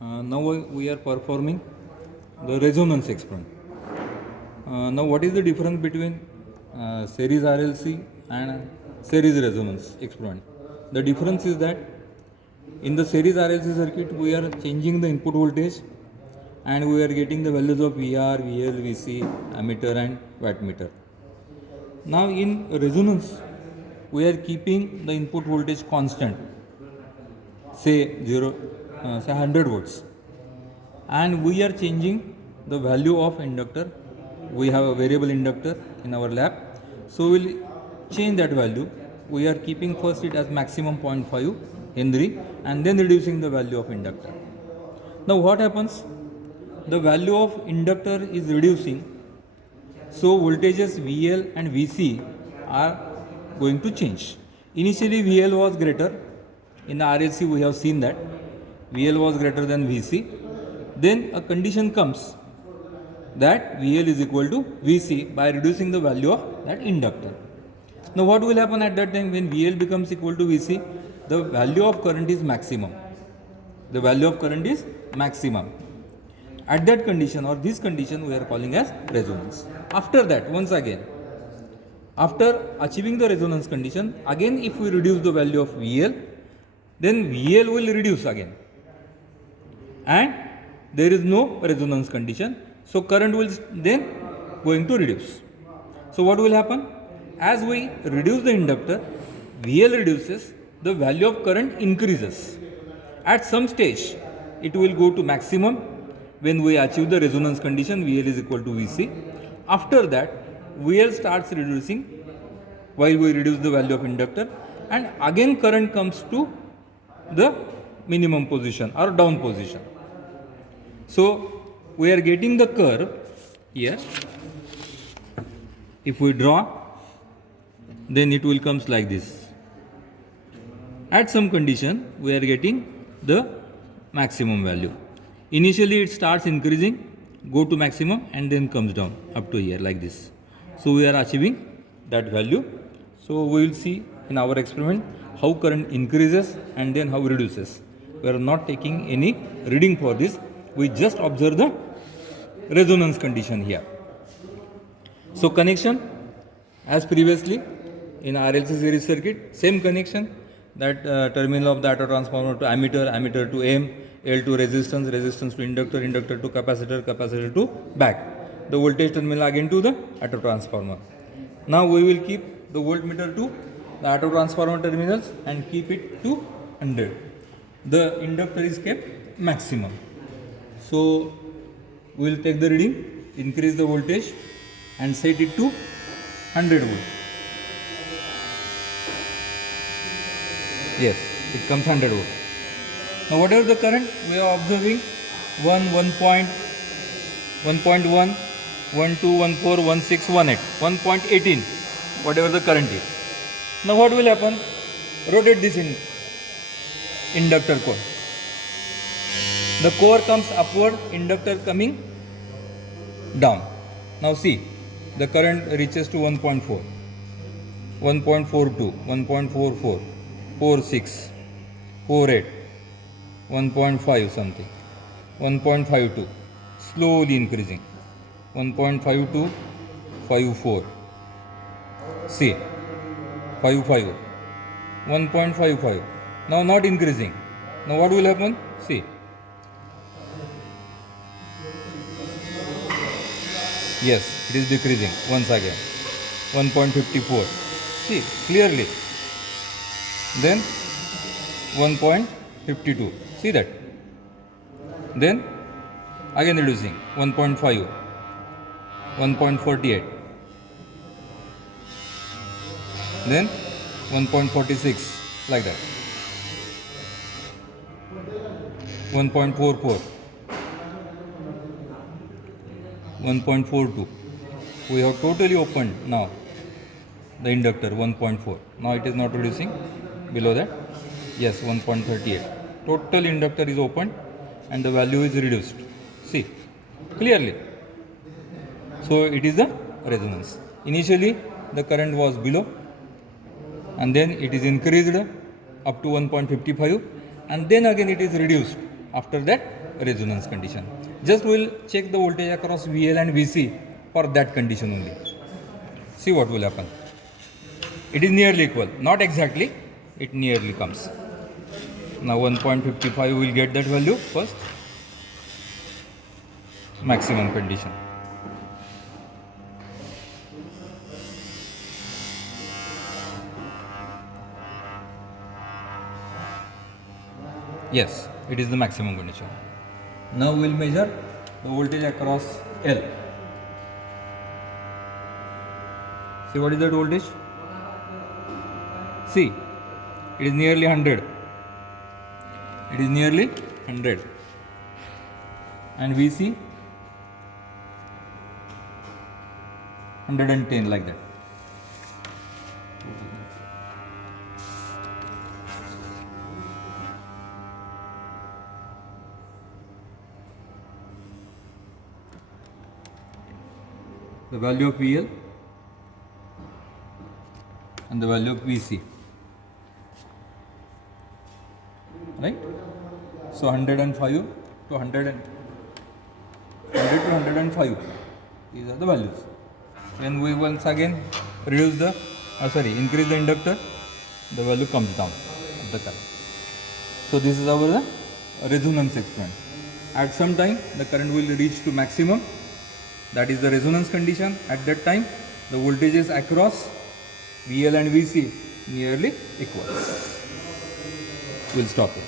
Now we are performing the resonance experiment. Now what is the difference between series RLC and series resonance experiment? The difference is that in the series RLC circuit we are changing the input voltage and we are getting the values of VR, VL, VC, ammeter and wattmeter. Now in resonance we are keeping the input voltage constant, say 100 volts, and we are changing the value of inductor. We have a variable inductor in our lab, so we'll change that value. We are keeping first it as maximum 0.5 Henry and then reducing the value of inductor. Now what happens? The value of inductor is reducing, so voltages VL and VC are going to change. Initially VL was greater. In the RLC we have seen that VL was greater than VC. Then a condition comes that VL is equal to VC by reducing the value of that inductor. Now what will happen at that time when VL becomes equal to VC? The value of current is maximum. The value of current is maximum. At that condition or this condition we are calling as resonance. After that, once again, after achieving the resonance condition, again if we reduce the value of VL, then VL will reduce again. And there is no resonance condition, so current will then going to reduce. So what will happen? As we reduce the inductor, VL reduces, the value of current increases. At some stage it will go to maximum when we achieve the resonance condition, VL is equal to VC. After that VL starts reducing while we reduce the value of inductor, and again current comes to the minimum position or down position. So we are getting the curve here. If we draw, then it will comes like this. At some condition we are getting the maximum value. Initially it starts increasing, go to maximum and then comes down up to here like this. So we are achieving that value. So we will see in our experiment how current increases and then how reduces. We are not taking any reading for this. We just observe the resonance condition here. So connection as previously in RLC series circuit, same connection, that terminal of the auto transformer to ammeter, ammeter to M, L to resistance, resistance to inductor, inductor to capacitor, capacitor to back. The voltage terminal again to the auto transformer. Now we will keep the voltmeter to the auto transformer terminals and keep it to 100. The inductor is kept maximum. So we will take the reading, increase the voltage and set it to 100 volt. Yes, it comes 100 volt. Now whatever the current we are observing, 1.1, 12, 14, 16, 18, 1.18, whatever the current is. Now what will happen? Rotate this inductor core. The core comes upward, inductor coming down. Now see, the current reaches to 1.4, 1.42, 1.44, 46, 48, 1.5 something, 1.52, slowly increasing, 1.52, 54, see, 55, 1.55, now not increasing. Now what will happen? See, yes, it is decreasing once again, 1.54, see clearly, then 1.52, see that, then again reducing, 1.5, 1.48, then 1.46, like that, 1.44, 1.42. We have totally opened now the inductor 1.4. Now it is not reducing below that. Yes, 1.38. Total inductor is opened and the value is reduced. See clearly. So it is the resonance. Initially the current was below and then it is increased up to 1.55 and then again it is reduced after that resonance condition. Just we'll check the voltage across VL and VC for that condition only. See what will happen. It is nearly equal, not exactly, it nearly comes. Now 1.55 will get that value first. Maximum condition. Yes, it is the maximum condition. Now we'll measure the voltage across L. See what is that voltage? See, it is nearly 100. It is nearly 100. And VC 110 like that. The value of VL and the value of VC, right? So 105 to 100 to 105, these are the values. When we once again reduce the increase the inductor, the value comes down of the current. So this is our resonance experiment. At some time the current will reach to maximum, that is the resonance condition. At that time the voltages across VL and VC nearly equal. We'll stop here.